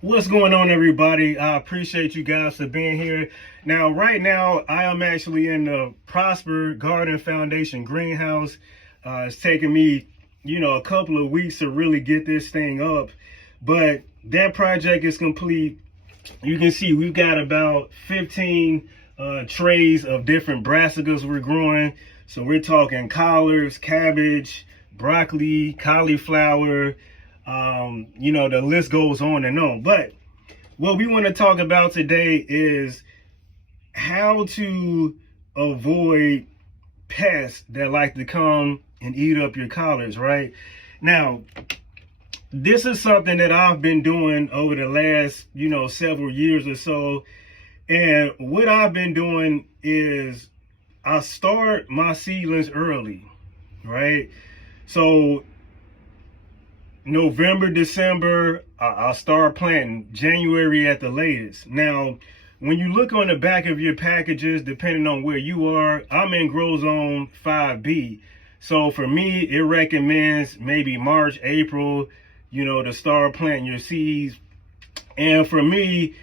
What's going on, everybody? I appreciate you guys for being here. Now, right now, I am actually in the Prosper Garden Foundation greenhouse. It's taken me, a couple of weeks to really get this thing up, but that project is complete. You can see we've got about 15 trays of different brassicas we're growing. So we're talking collards, cabbage, broccoli, cauliflower, the list goes on and on. But what we want to talk about today is how to avoid pests that like to come and eat up your collards, right? Now, this is something that I've been doing over the last, several years or so. And what I've been doing is I start my seedlings early, right? So November, December, I'll start planting January at the latest. Now, when you look on the back of your packages, depending on where you are, I'm in Grow Zone 5B. So for me, it recommends maybe March, April, to start planting your seeds. And for me,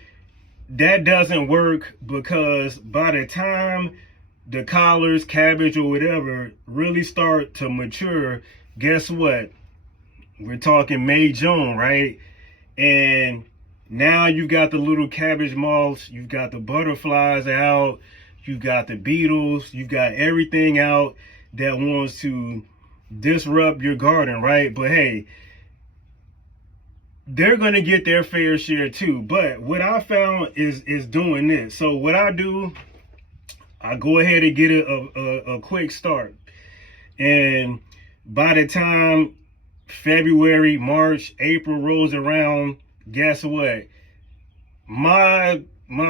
that doesn't work because by the time the collards, cabbage, or whatever really start to mature, guess what? We're talking May, June, right? And now you've got the little cabbage moths, you've got the butterflies out, you've got the beetles, you've got everything out that wants to disrupt your garden, right? But hey, they're going to get their fair share too. But what I found is doing this. So what I do, I go ahead and get a quick start. And by the time February, March, April rolls around, guess what? My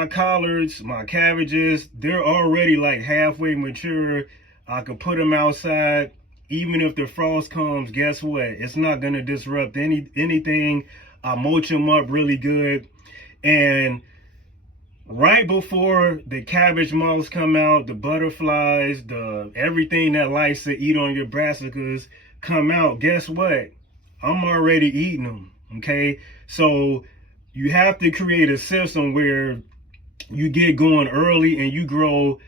collards, my cabbages, they're already like halfway mature. I could put them outside. Even if the frost comes, guess what? It's not going to disrupt anything. I mulch them up really good. And right before the cabbage moths come out, the butterflies, the everything that likes to eat on your brassicas come out, guess what? I'm already eating them, okay? So you have to create a system where you get going early and you grow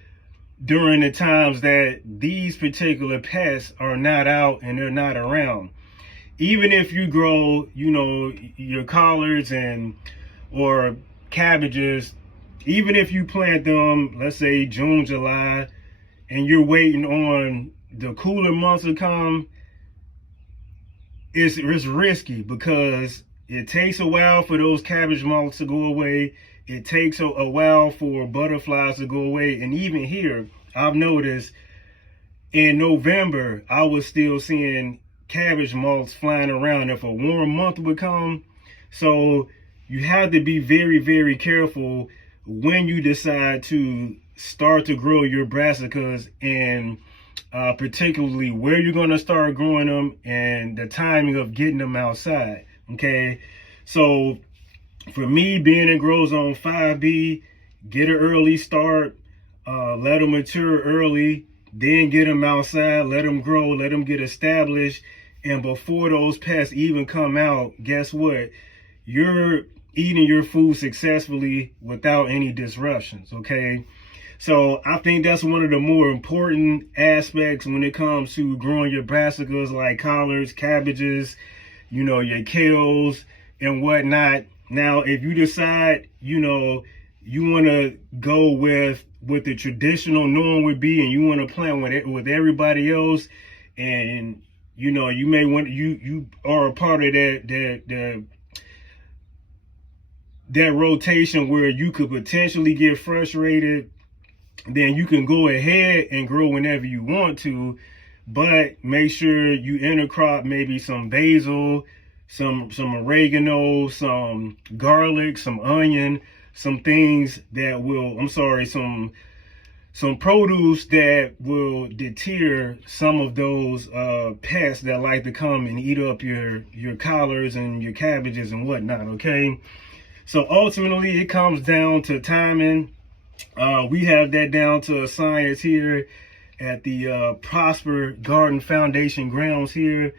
during the times that these particular pests are not out and they're not around. Even if you grow, your collards or cabbages, even if you plant them, let's say June, July, and you're waiting on the cooler months to come, it's risky because it takes a while for those cabbage moths to go away. It takes a while for butterflies to go away. And even here, I've noticed in November, I was still seeing cabbage moths flying around if a warm month would come. So you have to be very, very careful when you decide to start to grow your brassicas, and particularly where you're going to start growing them and the timing of getting them outside. Okay, so for me, being in Grow Zone 5B, get an early start, let them mature early, then get them outside, let them grow, let them get established. And before those pests even come out, guess what? You're eating your food successfully without any disruptions, okay? So I think that's one of the more important aspects when it comes to growing your brassicas like collards, cabbages, your kales and whatnot. Now, if you decide, you want to go with what the traditional norm would be, and you want to plant with everybody else, and you may want you are a part of that rotation where you could potentially get frustrated, then you can go ahead and grow whenever you want to, but make sure you intercrop maybe some basil, some oregano, some garlic, some onion, some things that will, some produce that will deter some of those pests that like to come and eat up your collards and your cabbages and whatnot, okay? So ultimately, it comes down to timing. We have that down to a science here at the Prosper Garden Foundation grounds here.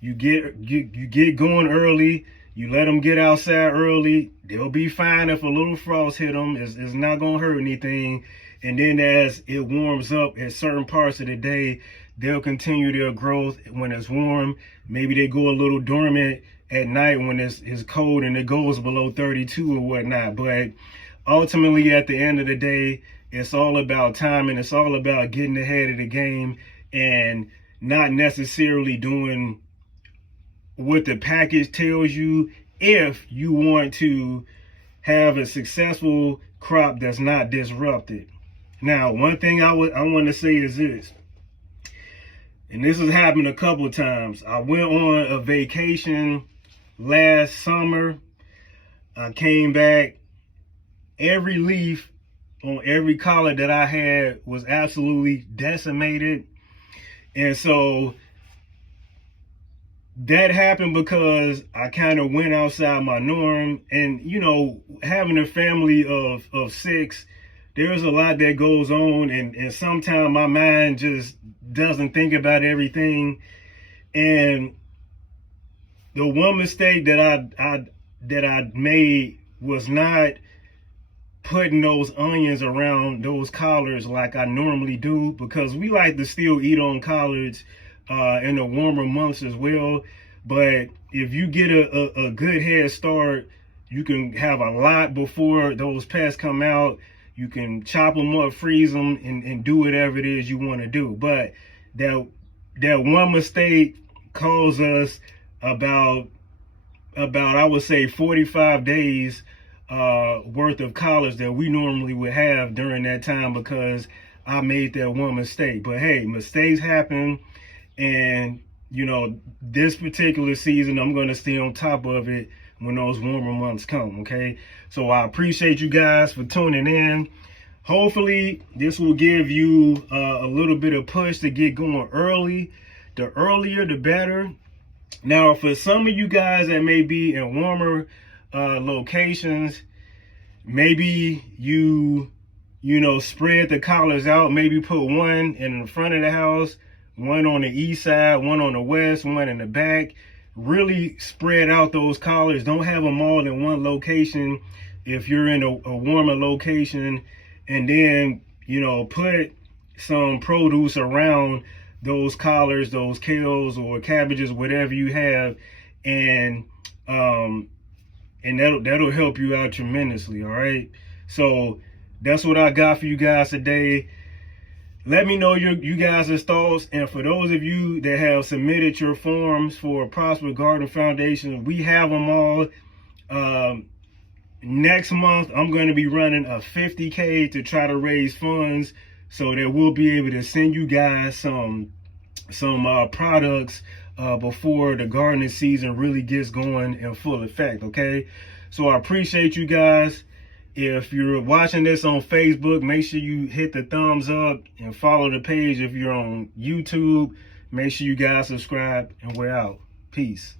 You get going early. You let them get outside early. They'll be fine if a little frost hit them. It's not going to hurt anything. And then as it warms up at certain parts of the day, they'll continue their growth when it's warm. Maybe they go a little dormant at night when it's cold and it goes below 32 or whatnot. But ultimately, at the end of the day, it's all about timing. It's all about getting ahead of the game and not necessarily doing what the package tells you if you want to have a successful crop that's not disrupted. Now, one thing I want to say is this, and this has happened a couple of times. I went on a vacation last summer. I came back. Every leaf on every collard that I had was absolutely decimated. And so that happened because I kind of went outside my norm. And, you know, having a family of 6, there's a lot that goes on. And sometimes my mind just doesn't think about everything. And the one mistake that I made was not putting those onions around those collards like I normally do, because we like to still eat on collards in the warmer months as well. But if you get a good head start, you can have a lot before those pests come out. You can chop them up, freeze them, and do whatever it is you want to do. But that one mistake caused us about I would say 45 days worth of collards that we normally would have during that time, because I made that one mistake. But hey, mistakes happen, and you know, this particular season I'm going to stay on top of it when those warmer months come. Okay, so I appreciate you guys for tuning in. Hopefully this will give you a little bit of push to get going early. The earlier the better. Now, for some of you guys that may be in warmer locations, maybe you know, spread the collards out. Maybe put one in the front of the house, one on the east side, one on the west, one in the back. Really spread out those collards. Don't have them all in one location if you're in a warmer location. And then, you know, put some produce around those collards, those kales or cabbages, whatever you have, and that'll help you out tremendously. All right, so that's what I got for you guys today. Let me know you guys' thoughts, and for those of you that have submitted your forms for Prosper Garden Foundation, we have them all. Next month I'm going to be running a 50K to try to raise funds so that we'll be able to send you guys some products before the gardening season really gets going in full effect. Okay, so I appreciate you guys. If you're watching this on Facebook, make sure you hit the thumbs up and follow the page. If you're on YouTube, make sure you guys subscribe, and we're out. Peace.